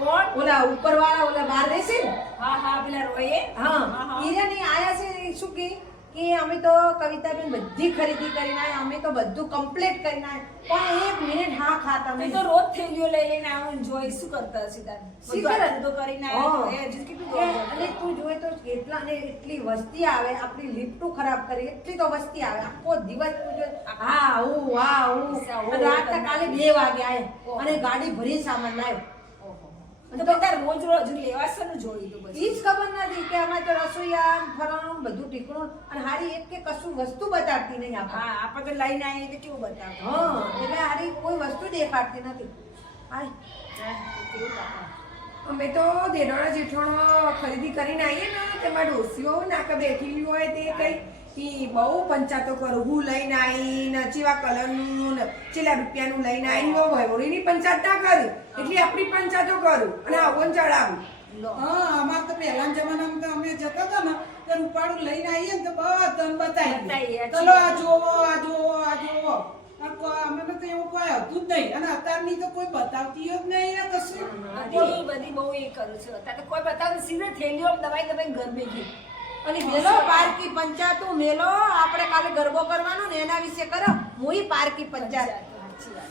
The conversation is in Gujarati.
કોણ? ઓલા ઉપરવાળા ઓલા બહાર રહેશે ને? હા પેલા રોયે. હા ઈરાની આયા છે. શું કે અમે તો કવિતાબેન બધી ખરીદી કરીને આયા, અમે તો બધું કમ્પ્લીટ કરીને આયા, પણ એક મિનિટ હા ખાતા તે નહીં. તો રોજ થેલીઓ લઈ લઈને આવું જોઈ શું કરતા હશે તાર? બધું તો કરીને આવ્યા તો એ હજી કેટલું દોડ અને તું જોઈ તો કેટલા ને એટલી વસ્તી આવે, આપણી લિફ્ટો ખરાબ કરી એટલી તો વસ્તી આવે આખો દિવસ. તું જો અને રાત કાલે 2 વાગે આયા અને ગાડી ભરી સામાન લાવ્યો. તો તાર રોજ રોજ લેવાશનું જોયું તો પછી ઈ જ ખબર નથી કે અમારે તો રસોઈયા ફરવાનું બધું ઠીકણું અને હારી એક કે કશું વસ્તુ બતાડતી નહીં આપણે. હા આપણે તો લઈને આવીએ તો કેવું બતાવે. હા એટલે હારી કોઈ વસ્તુ દેખાડતી નથી. હાય કેવું બતાવે. અમે તો દેડોણા જેઠોણો ખરીદી કરીને આવીએ ને તેમાં ડોસીઓ નાકે બેઠેલી હોય તે કઈ બહુ પંચાતો કરું. હું લઈને આવી ને ચેવા કલરનું ને ચેલા રૂપિયાનું લઈને આવી વહોરીની પંચાત ના કરું, એટલે આપણી પંચાતો કરું અને આવન ચડાવું. હા અમારે તો પહેલાના જમાનામાં તો અમે જતા હતા ને તો રૂપાળું લઈને આવીએ ને તો બધાને બતાવીએ, ચલો આ જોવો આ જોવો આ જોવો. અમે તો એવું કોઈ હતું જ નહીં અને અત્યારની તો કોઈ બતાવતી જ નહીં ને કશું. બધી બહુ એ કરું છું અત્યારે કોઈ બતાવે સીધે થેલીઓ દબાઈ ઘર બેઠી. અને મેલો પારકી પંચાયતો મેલો આપણે કાલે ગરબો કરવાનો ને એના વિશે કરો. મુઈ પારકી પંચાયત સાચી વાત.